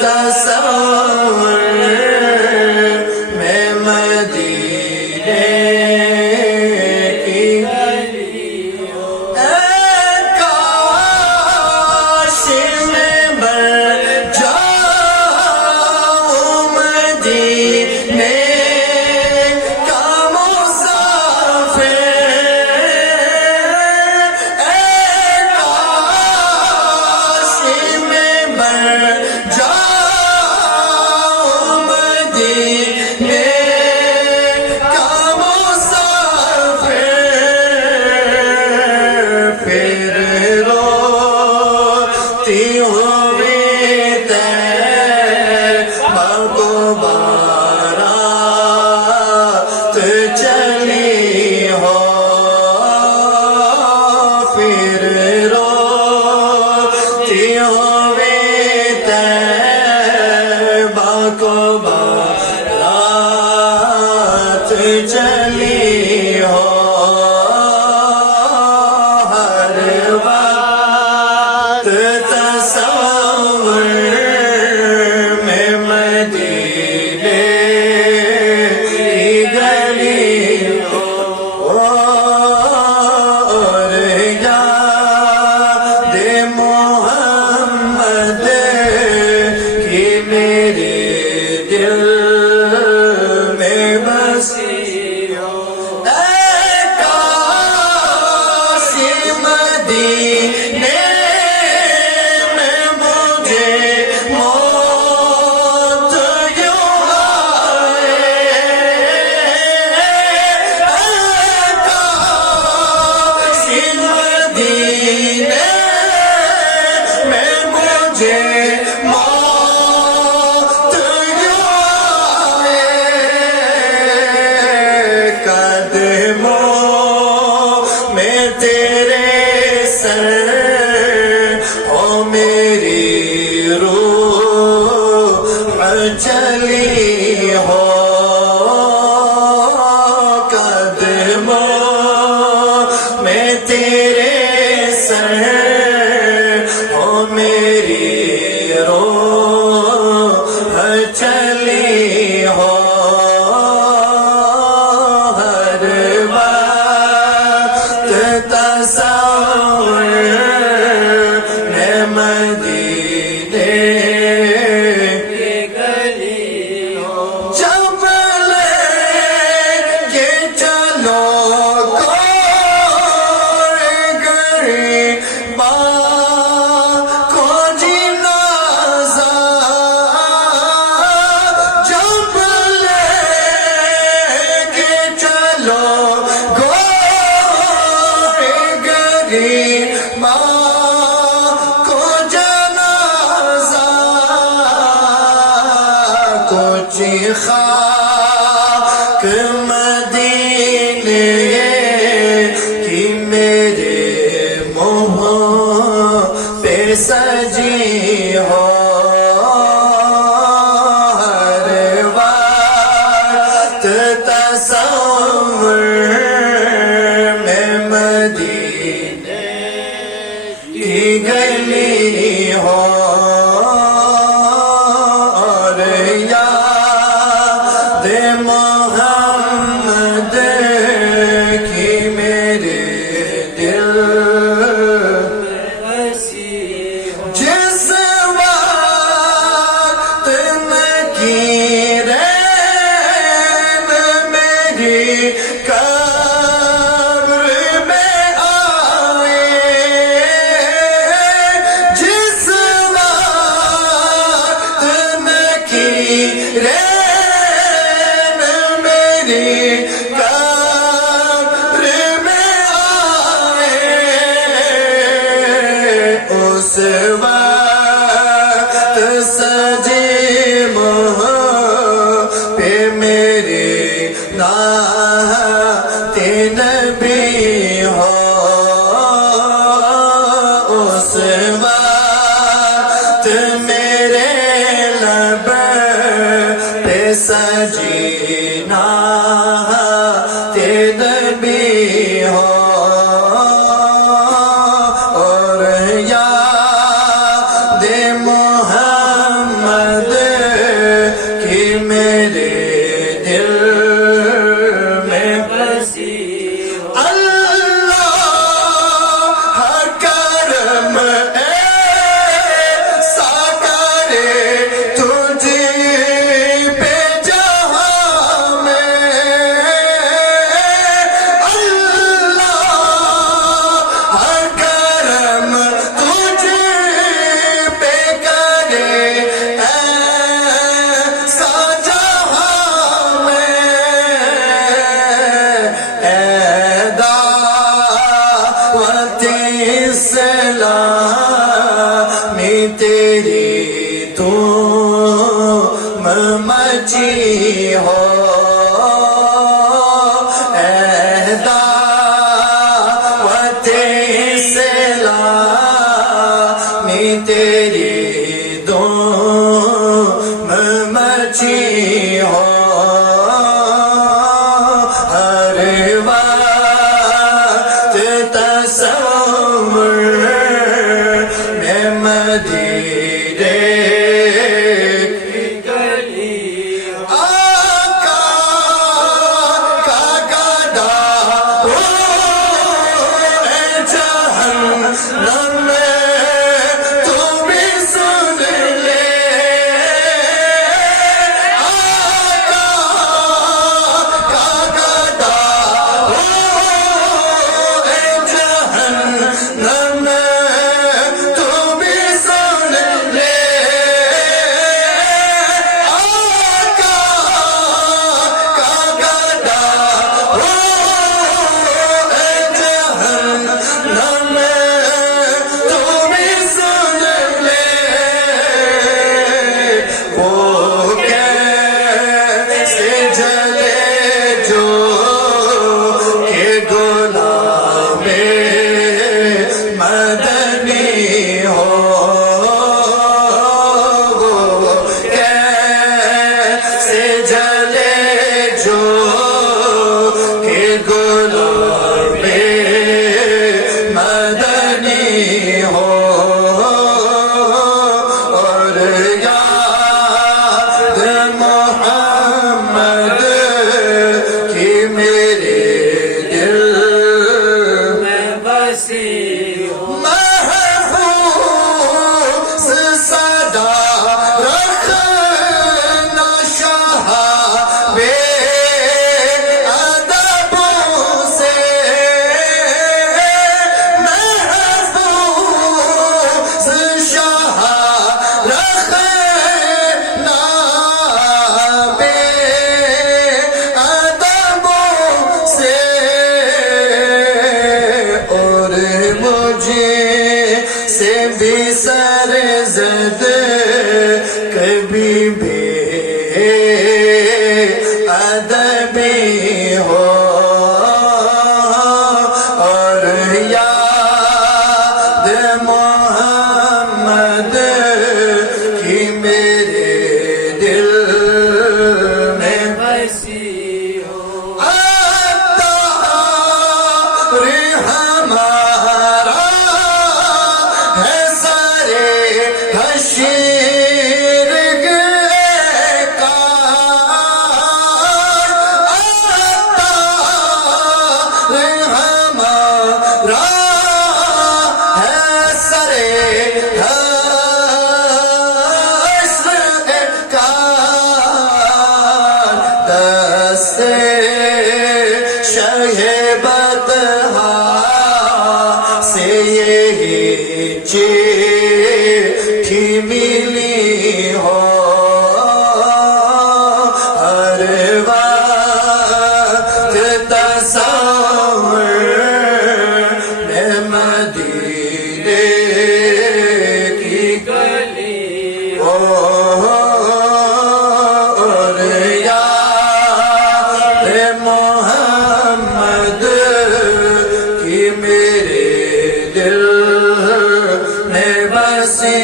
تصور میں مدینے کی گلیوں کاش میں بر جاؤں مدینے کا مسافر کاش میں بر جاؤں مدینے کا مسافر پھر روتی ہوئی طیبہ کو بارات چلی ہو پھر روتی ہوئی طیبہ کو بارات چلی ہو ہر وقت تصور میں مدینے کی گلیوں اور یاد محمد کی میرے دل میں بسی ہو کاش مدینے میں مجھے موت یوں آئے کاش مدینے میں مجھے موت یوں آئے قدموں میں تیرے سر ہو میری روح چلی ہو قدموں میں تیرے سر ہو میری روح چلی ہو ہر وقت تصور میں مدینے کی گلیوں جب لے کے چلو کوئی غریباں کو جنازہ جب لے کے چلو کوئی غریباں کو جنازہ کچھ خاک مدینے کی میرے منہ پہ سجی ہو ہر وقت تصور میں مدینے کی گلی ہو اور یاد محمد کی میرے دل جس وقت نکیرین میری قبر میں آئے جس وقت نکیرین میری قبر میں آئے اس وقت سجے منہ پہ میرے نعت نبی ہو اس وقت میرے لب پہ سجینا نبی ہو اور یاد محمد مچی ہو اے دعوت اسلامی تیری دھوم مچی ہو ہر وقت تصور میں مدینے کی گلی آقا کا گدا ہو اے جہنم میں تو بھی سن لے آقا کا گدا ہو اے جہنم میں تو بھی سن لے آقا کا گدا ہو اے جہنم میں تو بھی سن لے وہ کیسے جلے جو کہ غلام مدنی ہو وہ کیسے جلے جو کہ غلام مدنی ہو اور یاد محمد کی میرے دل میں بسی ہو محفوظ صدا رکھنا شاہ بے ادبوں سے محفوظ شاہ رکھنا بے ادبوں سے اور مجھے سے بھی سر زد کبھی بھی ادبی ہو اور یاد محمد کی میرے دل میں بسی ہو عطار ہمارا ہے سارے حشیر کا عطار ہمارا ہے سارے حشر کا دست شہ بدہا سے یہی چٹھی ملی ہو ہر وقت تصور میں مدینے کی گلی ہو اور یاد محمد کی میرے دل میں بسی